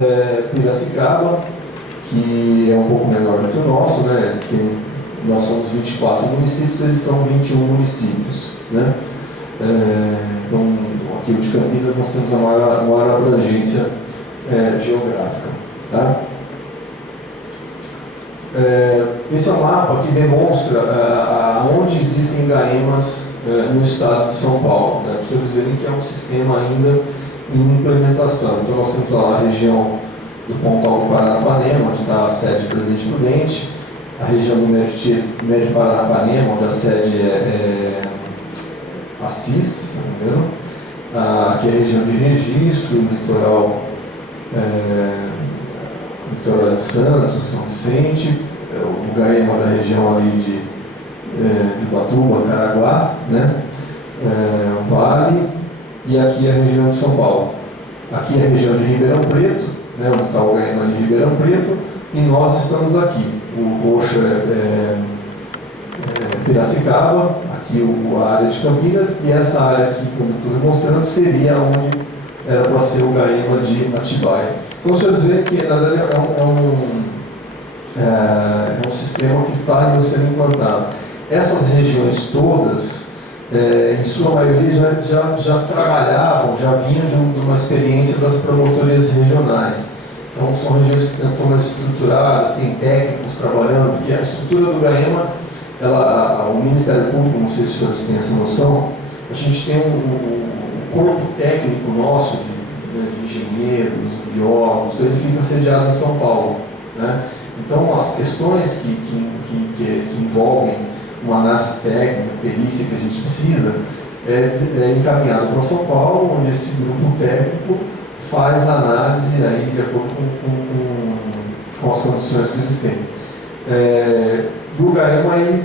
Piracicaba, que é um pouco menor do que o nosso, né? Nós somos 24 municípios, eles são 21 municípios, né? Então, aqui o de Campinas nós temos a maior abrangência geográfica. Tá? Esse é um mapa que demonstra onde existem GAEMAs no estado de São Paulo, né? Para vocês verem que é um sistema ainda em implementação. Então nós temos lá a região do Pontal do Paranapanema, onde está a sede do Presidente Prudente, a região do Médio Paranapanema, onde a sede é Assis, se não me engano. Aqui é a região de Registro, litoral de Santos, São Vicente, o GAEMA da região ali de Ubatuba, Caraguá, né? O Vale, e aqui é a região de São Paulo. Aqui é a região de Ribeirão Preto, né, onde está o GAEMA de Ribeirão Preto, e nós estamos aqui. O roxo é Piracicaba, aqui a área de Campinas, e essa área aqui, como eu estou demonstrando, seria onde era para ser o GAEMA de Atibaia. Então, vocês veem que, na verdade, é um sistema que está sendo implantado. Essas regiões todas, em sua maioria, já trabalhavam, já vinham de uma experiência das promotorias regionais. Então, são regiões que estão mais estruturadas, tem técnicos trabalhando, porque a estrutura do GAEMA, o Ministério Público, não sei se os senhores têm essa noção, a gente tem um corpo técnico nosso, de engenheiros, biólogos, ele fica sediado em São Paulo, né? Então, as questões que envolvem uma análise técnica, perícia que a gente precisa, é encaminhado para São Paulo, onde esse grupo técnico faz a análise aí de acordo com as condições que eles têm. O GAEMA ele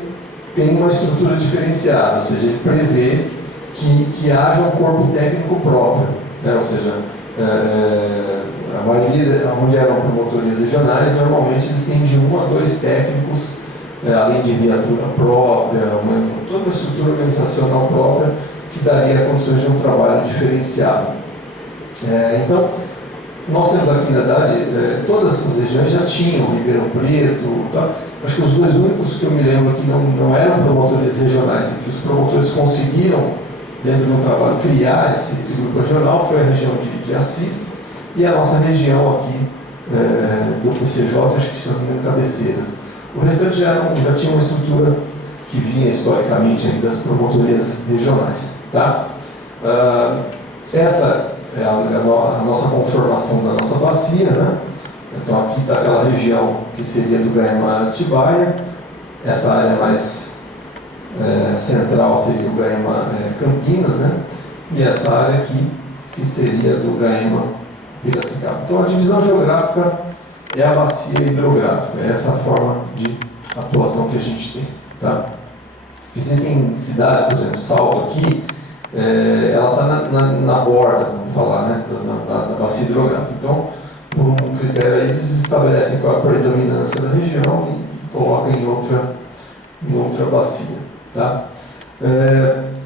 tem uma estrutura diferenciada, ou seja, ele prevê que haja um corpo técnico próprio, né? Ou seja, a maioria, onde eram promotorias regionais, normalmente eles têm de 1 a 2 técnicos, além de viatura própria, toda uma estrutura organizacional própria que daria condições de um trabalho diferenciado. Então, nós temos aqui, na verdade, todas essas regiões já tinham Ribeirão Preto, tá? Acho que os dois únicos que eu me lembro que não eram promotorias regionais, e que os promotores conseguiram, dentro de um trabalho, criar esse grupo regional, foi a região de Assis e a nossa região aqui do PCJ, acho que se não me engano, Cabeceiras. O restante já tinha uma estrutura que vinha historicamente das promotorias regionais. Tá? Essa é a nossa conformação da nossa bacia, né? Então aqui está aquela região que seria do GAEMA Atibaia, essa área mais central seria o GAEMA Campinas, né? E essa área aqui que seria do GAEMA Piracicaba. Então a divisão geográfica é a bacia hidrográfica, é essa a forma de atuação que a gente tem. Tá? Existem cidades, por exemplo, Salto aqui, ela está na borda, vamos falar, né, da bacia hidrográfica. Então, por um critério aí, eles estabelecem qual é a predominância da região e colocam em outra bacia. Tá?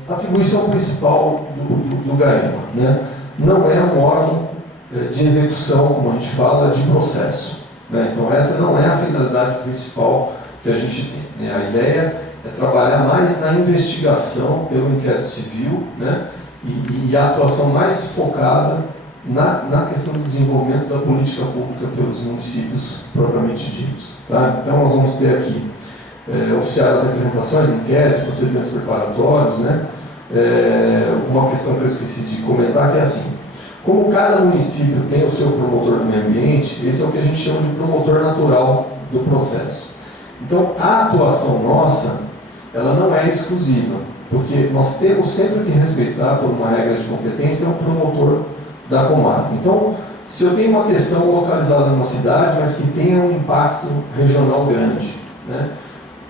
A atribuição principal do GAEMA, né, não é um órgão de execução, como a gente fala, de processo. Né? Então, essa não é a finalidade principal que a gente tem. Né? A ideia é trabalhar mais na investigação pelo inquérito civil, né? e a atuação mais focada na questão do desenvolvimento da política pública pelos municípios propriamente ditos. Tá? Então, nós vamos ter aqui oficiais das representações, inquéritos, procedimentos preparatórios, né? Uma questão que eu esqueci de comentar, que é assim: como cada município tem o seu promotor do meio ambiente, esse é o que a gente chama de promotor natural do processo. Então, a atuação nossa, ela não é exclusiva, porque nós temos sempre que respeitar, por uma regra de competência, o promotor da comarca. Então, se eu tenho uma questão localizada numa cidade, mas que tenha um impacto regional grande, né?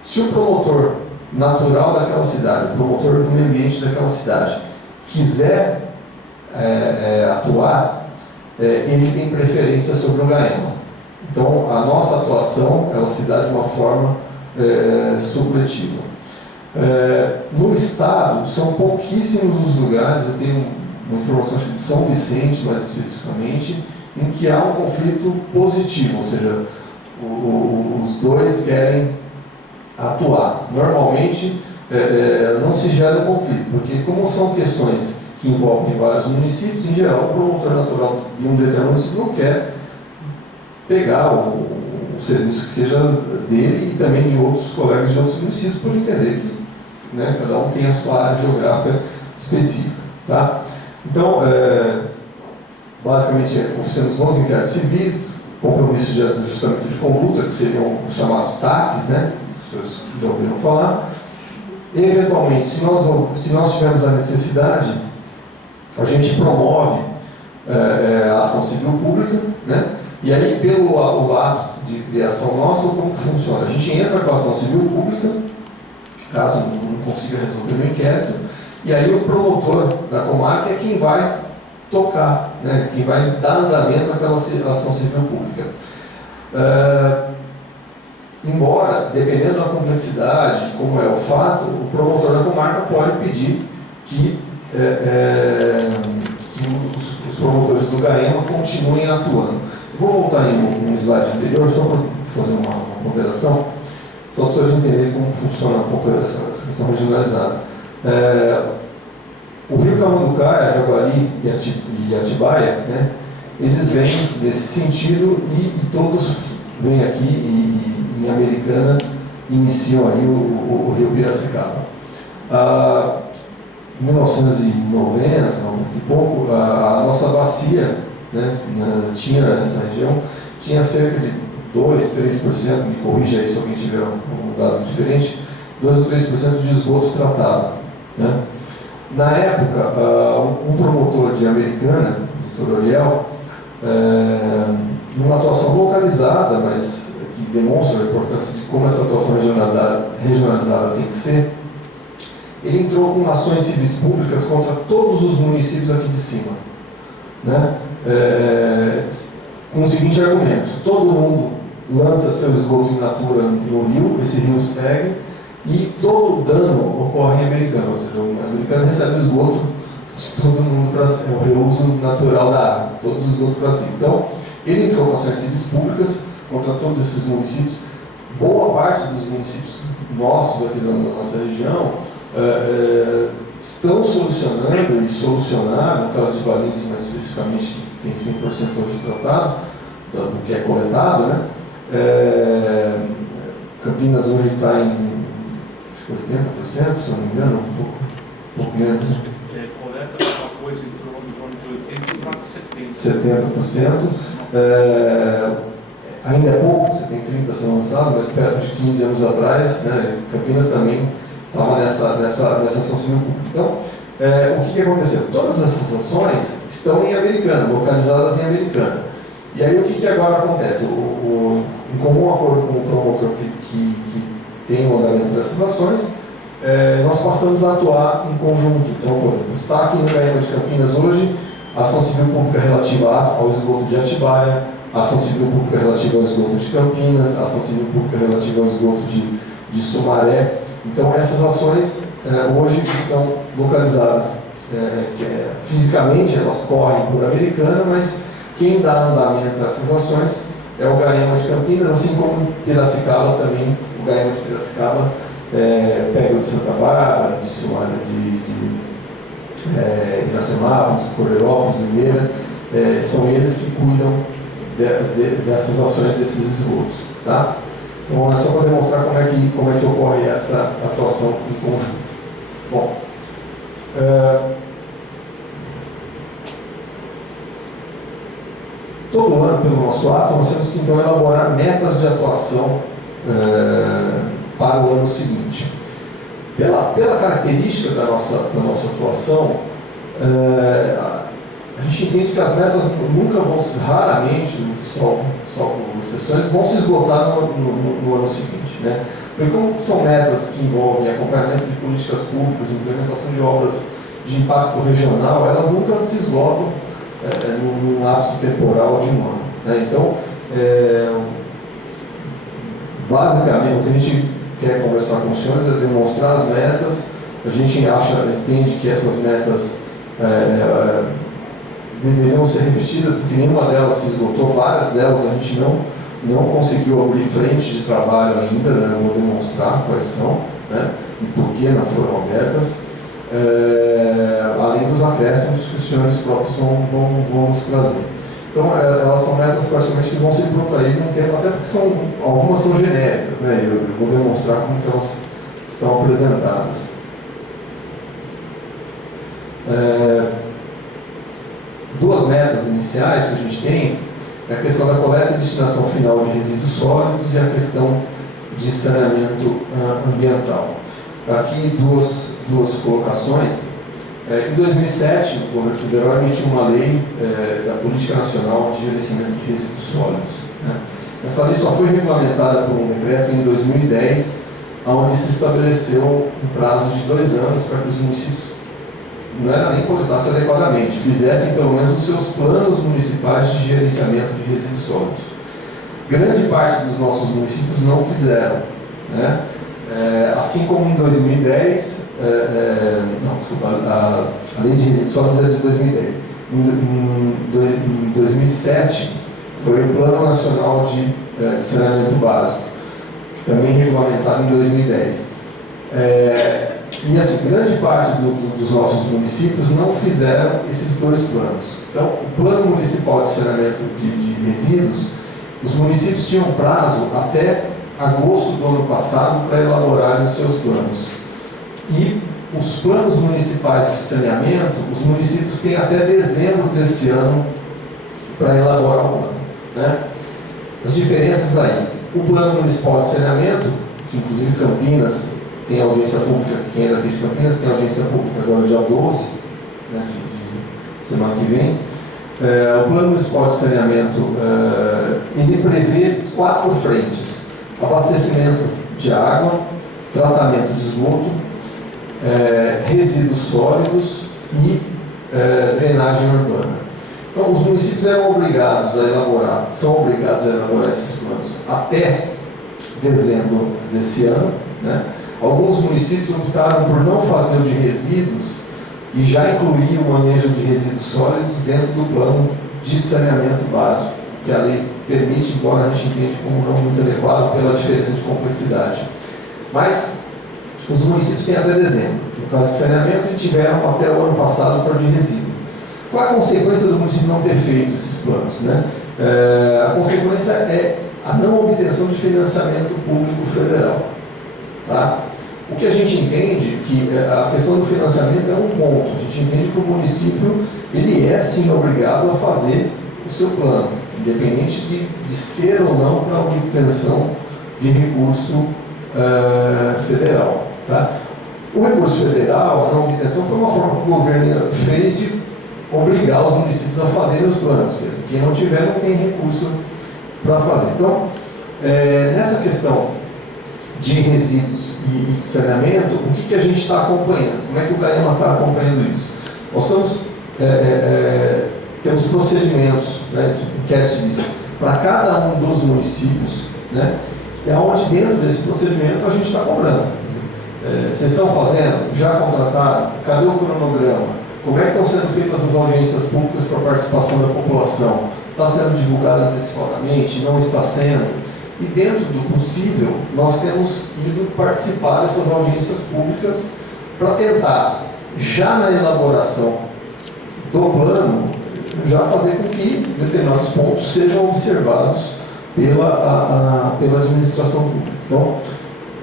Se o promotor natural daquela cidade, o promotor do meio ambiente daquela cidade, quiser atuar, ele tem preferência sobre o GAEMA. Então, a nossa atuação, ela se dá de uma forma supletiva. No estado, são pouquíssimos os lugares, eu tenho uma informação de São Vicente, mais especificamente, em que há um conflito positivo, ou seja, os dois querem atuar. Normalmente não se gera um conflito, porque como são questões que envolvem vários municípios, em geral o promotor natural de um determinado município não quer pegar o serviço que seja dele e também de outros colegas de outros municípios, por entender que, né, cada um tem a sua área geográfica específica. Tá? Então, basicamente, oferecemos bons inquéritos civis, compromissos de ajustamento de conduta, que seriam os chamados TACs, né? Os senhores já ouviram falar. Eventualmente, se nós tivermos a necessidade, a gente promove a ação civil pública, né? E aí, pelo o ato de criação nosso, como que funciona? A gente entra com a ação civil pública, caso não consiga resolver o inquérito, e aí o promotor da comarca é quem vai tocar, né? Quem vai dar andamento àquela ação civil pública. Embora, dependendo da complexidade, como é o fato, o promotor da comarca pode pedir que os promotores do GAEMA continuem atuando. Vou voltar em um slide anterior, só para fazer uma ponderação, só para vocês entenderem como funciona um pouco essa questão regionalizada. O Rio Camanducaia, Jaguari e Atibaia, né, eles vêm nesse sentido e todos vêm aqui e em Americana iniciam aí o Rio Piracicaba. Em 1990, 90 e pouco, a nossa bacia, né, tinha essa região, tinha cerca de 2, 3%, me corrija aí se alguém tiver um dado diferente, 2 ou 3% de esgoto tratado. Né? Na época, um promotor de Americana, Dr. Oriel, numa atuação localizada, mas que demonstra a importância de como essa atuação regionalizada tem que ser, ele entrou com ações civis públicas contra todos os municípios aqui de cima. Né? Com o seguinte argumento: todo mundo lança seu esgoto in natura no rio, esse rio segue, e todo o dano ocorre em Americana, ou seja, o americano recebe o esgoto de todo mundo para cima, o reuso natural da água, todo o esgoto para cima. Então, ele entrou com ações civis públicas contra todos esses municípios. Boa parte dos municípios nossos aqui da nossa região estão solucionando e solucionaram, no caso de Valinhos mais especificamente, que tem 100% hoje tratado, do que é coletado, né? Campinas hoje está em 80%, se não me engano, um pouco menos. Coleta uma coisa em torno de 80% para 70%. Ainda é pouco, você tem 30 sendo lançados, mas perto de 15 anos atrás, né, Campinas também estava nessa ação civil pública. Então, o que aconteceu? Todas essas ações estão em Americana, localizadas em Americana. E aí o que agora acontece? Em comum acordo com o promotor que tem o andamento dessas ações, nós passamos a atuar em conjunto. Então, por exemplo, está aqui no GAEMA de Campinas hoje a ação civil pública relativa ao esgoto de Atibaia, a ação civil pública relativa ao esgoto de Campinas, a ação civil pública relativa ao esgoto de Sumaré. Então, essas ações hoje estão localizadas. Fisicamente, elas correm por Americana, mas quem dá andamento a essas ações é o GAEMA de Campinas, assim como Piracicaba também. O GAEMA de Piracicaba pega o de Santa Bárbara, de Sumaré, de Iracemápolis, Cordeirópolis, Limeira, são eles que cuidam dessas ações, desses esgotos. Tá? Então, é só para demonstrar como é que ocorre essa atuação em conjunto. Bom, todo ano, pelo nosso ato, nós temos que então elaborar metas de atuação para o ano seguinte. Pela característica da nossa atuação, a gente entende que as metas nunca vão, raramente, salvo exceções, vão se esgotar no ano seguinte. Né? Porque como são metas que envolvem acompanhamento de políticas públicas, implementação de obras de impacto regional, elas nunca se esgotam num lapso temporal de um ano. Né? Então, basicamente, o que a gente quer conversar com os senhores é demonstrar as metas. A gente entende que essas metas deveriam ser repetidas, porque nenhuma delas se esgotou, várias delas a gente não conseguiu abrir frente de trabalho ainda, né? Vou demonstrar quais são, né? E por que não foram abertas, além dos acréscimos que os senhores próprios vão nos trazer. Então, elas são metas praticamente que vão se protrair num tempo, até porque algumas são genéricas, né? Eu vou demonstrar como que elas estão apresentadas. Duas metas iniciais que a gente tem é a questão da coleta e destinação final de resíduos sólidos e a questão de saneamento ambiental. Aqui duas colocações. Em 2007, o governo federal emitiu uma lei da Política Nacional de Gerenciamento de Resíduos Sólidos, né? Essa lei só foi regulamentada por um decreto em 2010, onde se estabeleceu um prazo de 2 anos para que os municípios, não era nem coletassem adequadamente, fizessem pelo menos os seus planos municipais de gerenciamento de resíduos sólidos. Grande parte dos nossos municípios não fizeram, né? Assim como em 2010, a lei de resíduos sólidos é de 2010. Em 2007, foi o Plano Nacional de Saneamento Básico, também regulamentado em 2010. E assim, grande parte dos nossos municípios não fizeram esses 2 planos. Então, o Plano Municipal de Saneamento de Resíduos, os municípios tinham prazo até agosto do ano passado para elaborarem os seus planos. E os planos municipais de saneamento, os municípios têm até dezembro desse ano para elaborar o plano, né? As diferenças aí. O Plano Municipal de Saneamento, que inclusive Campinas tem audiência pública, quem é daqui de Campinas tem audiência pública agora dia 12, né, de semana que vem. O Plano Municipal de Saneamento, ele prevê 4 frentes: abastecimento de água, tratamento de esgoto, resíduos sólidos e drenagem urbana. Então, os municípios são obrigados a elaborar esses planos até dezembro desse ano, né? Alguns municípios optaram por não fazer o de resíduos e já incluir o manejo de resíduos sólidos dentro do plano de saneamento básico, que a lei permite, embora a gente entenda como não muito adequado pela diferença de complexidade. Mas os municípios têm até dezembro. No caso de saneamento, eles tiveram até o ano passado para o de resíduo. Qual a consequência do município não ter feito esses planos, né? A consequência é a não obtenção de financiamento público federal. Tá? O que a gente entende que a questão do financiamento é um ponto. A gente entende que o município ele é sim obrigado a fazer o seu plano, independente de ser ou não para a obtenção de recurso federal. Tá? O recurso federal, a não obtenção, foi uma forma que o governo fez de obrigar os municípios a fazerem os planos. Quem não tiver não tem recurso para fazer. Então, nessa questão de resíduos e de saneamento, o que a gente está acompanhando? Como é que o GAEMA está acompanhando isso? Nós temos procedimentos, né, de inquéritos para cada um dos municípios, né, é onde dentro desse procedimento a gente está cobrando. Vocês estão fazendo? Já contrataram? Cadê o cronograma? Como é que estão sendo feitas as audiências públicas para a participação da população? Está sendo divulgado antecipadamente? Não está sendo? E dentro do possível, nós temos ido participar dessas audiências públicas para tentar, já na elaboração do plano, já fazer com que determinados pontos sejam observados pela administração pública. Então,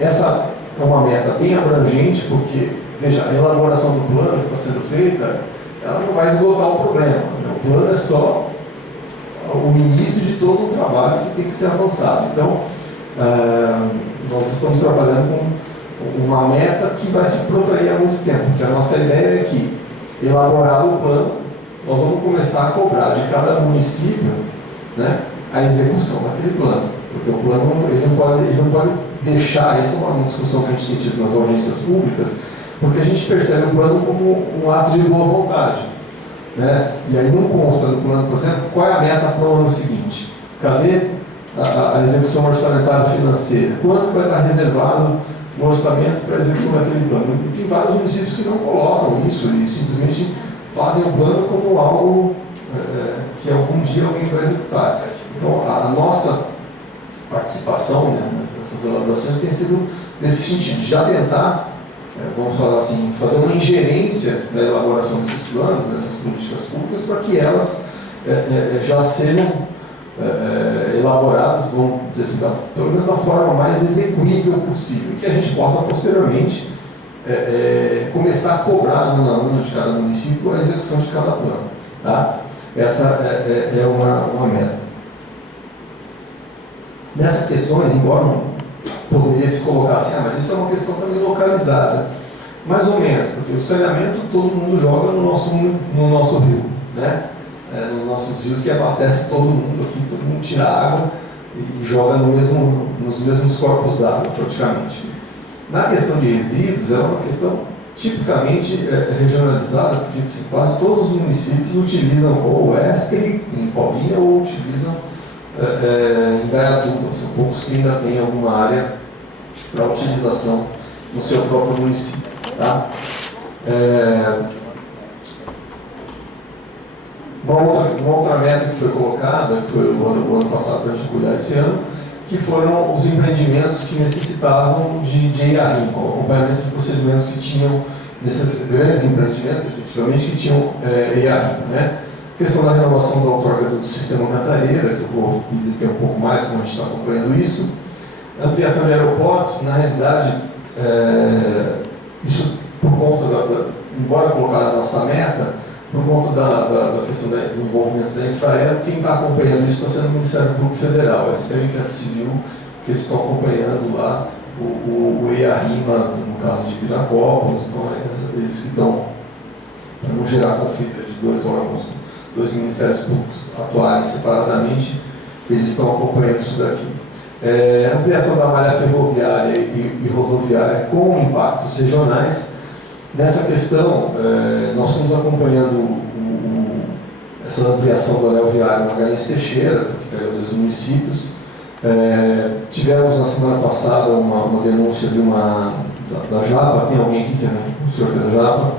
essa é uma meta bem abrangente, porque, veja, a elaboração do plano que está sendo feita, ela não vai esgotar o problema. O plano é só o início de todo um trabalho que tem que ser avançado. Então, nós estamos trabalhando com uma meta que vai se protrair há muito tempo, porque a nossa ideia é que, elaborado o plano, nós vamos começar a cobrar de cada município, né, a execução daquele plano, porque o plano ele não pode deixar, essa é uma discussão que a gente tem tido nas audiências públicas, porque a gente percebe o plano como um ato de boa vontade, né? E aí não consta no plano, por exemplo, qual é a meta para o ano seguinte, cadê a execução orçamentária financeira, quanto vai estar reservado no orçamento para a execução daquele plano. E tem vários municípios que não colocam isso e simplesmente fazem o plano como algo que algum dia alguém vai executar. Então, a nossa participação, né, nessas elaborações tem sido nesse sentido, de já tentar, vamos falar assim, fazer uma ingerência na elaboração desses planos, dessas políticas públicas, para que elas já sejam elaboradas, vamos dizer assim, pelo menos da forma mais execuível possível, e que a gente possa posteriormente começar a cobrar ano a ano de cada município a execução de cada plano. Tá? Essa é uma meta. Nessas questões, embora não poderia se colocar assim, mas isso é uma questão também localizada, mais ou menos, porque o saneamento todo mundo joga no nosso rio, né? Nos nossos rios que abastece todo mundo aqui, todo mundo tira água e joga nos mesmos corpos d'água, praticamente. Na questão de resíduos, é uma questão tipicamente regionalizada, porque quase todos os municípios utilizam ou o Estre, em Paulínia, ou utilizam em Gaiatuba. São poucos que ainda têm alguma área para utilização no seu próprio município. Tá? Uma outra meta que foi colocada, que foi o ano passado para a gente cuidar esse ano, que foram os empreendimentos que necessitavam de EIA-RIMA, o acompanhamento de procedimentos que tinham, nesses grandes empreendimentos, efetivamente, que tinham EIA-RIMA. Né? A questão da renovação da outorga do sistema Cantareira, que eu vou me deter um pouco mais, como a gente está acompanhando isso. A ampliação de aeroportos, na realidade, isso por conta, embora colocada na nossa meta, por conta da questão do envolvimento da Infraero, quem está acompanhando isso está sendo o Ministério Público Federal. Eles têm o inquérito civil que eles estão acompanhando lá, o EIA-RIMA, no caso de Viracopos, então eles que estão, para não gerar conflito de dois órgãos, dois ministérios públicos atuarem separadamente, eles estão acompanhando isso daqui. Ampliação da malha ferroviária e rodoviária com impactos regionais. Nessa questão, nós estamos acompanhando essa ampliação do anel viário na Magalhães Teixeira, que pega dois municípios. Tivemos na semana passada uma denúncia da Japa, tem alguém aqui que é o senhor que é da Japa.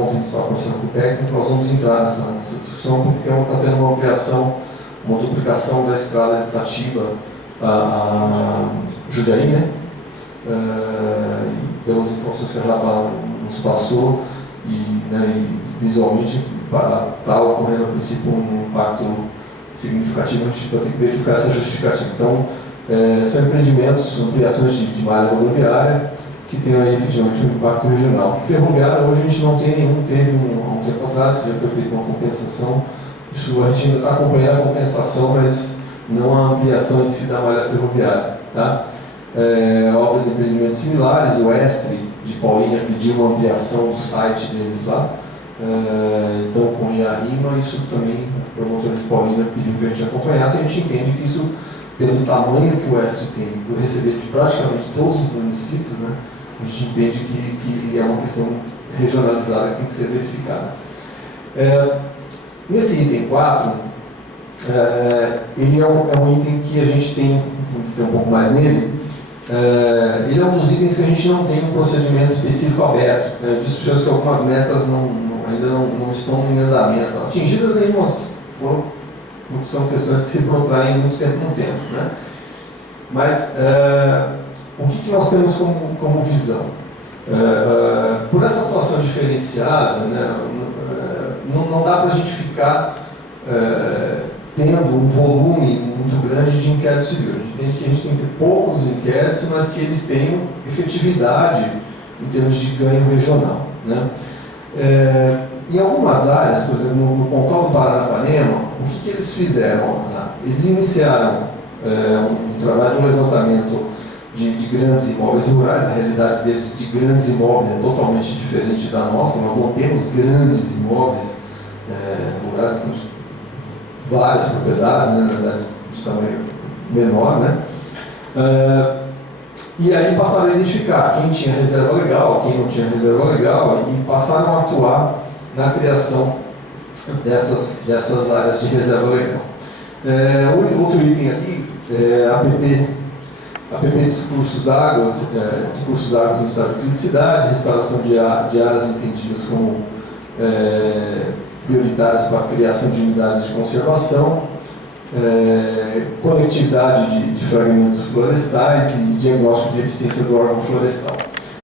Ontem a gente estava conversando com o técnico, nós vamos entrar nessa discussão, porque está tendo uma ampliação, uma duplicação da estrada de Itatiba a Jundiaí, né? Pelas informações que a Japa nos passou e visualmente está ocorrendo a princípio um impacto significativo, a gente vai ter que verificar essa justificativa. Então, são empreendimentos, ampliações de malha rodoviária que tem aí efetivamente um impacto regional. Ferroviária hoje a gente não tem nenhum, teve há um tempo atrás que já foi feita uma compensação, isso a gente ainda está acompanhando a compensação, mas não a ampliação em si da malha ferroviária. Tá? Obras e empreendimentos similares, o Estre de Paulínia pediu uma ampliação do site deles lá, então com EIA-RIMA, isso também o promotor de Paulínia pediu que a gente acompanhasse, a gente entende que isso, pelo tamanho que o Estre tem, por receber de praticamente todos os municípios, né, a gente entende que é uma questão regionalizada que tem que ser verificada. Nesse item 4, ele é um item que a gente tem um pouco mais nele. Ele é um dos itens que a gente não tem um procedimento específico aberto. Discussões que algumas metas ainda não estão em andamento. Atingidas nenhumas, são questões que se protraem muito tempo no tempo. Né? Mas o que nós temos como visão? Por essa atuação diferenciada, né, não dá para a gente ficar tendo um volume muito grande de inquéritos civis. A gente entende que a gente tem que ter poucos inquéritos, mas que eles tenham efetividade em termos de ganho regional. Né? Em algumas áreas, por exemplo, no Pontão do Paranapanema, o que eles fizeram? Eles iniciaram um trabalho de levantamento de grandes imóveis rurais. A realidade deles de grandes imóveis é totalmente diferente da nossa. Nós não temos grandes imóveis rurais, nós temos várias propriedades, né, na verdade, de tamanho menor, né? E aí passaram a identificar quem tinha reserva legal, quem não tinha reserva legal, e passaram a atuar na criação dessas áreas de reserva legal. O outro item aqui é a APP de cursos d'água, de cursos d'água em estado de criticidade, restauração de áreas entendidas como prioritárias para a criação de unidades de conservação, conectividade de fragmentos florestais e diagnóstico de eficiência do órgão florestal.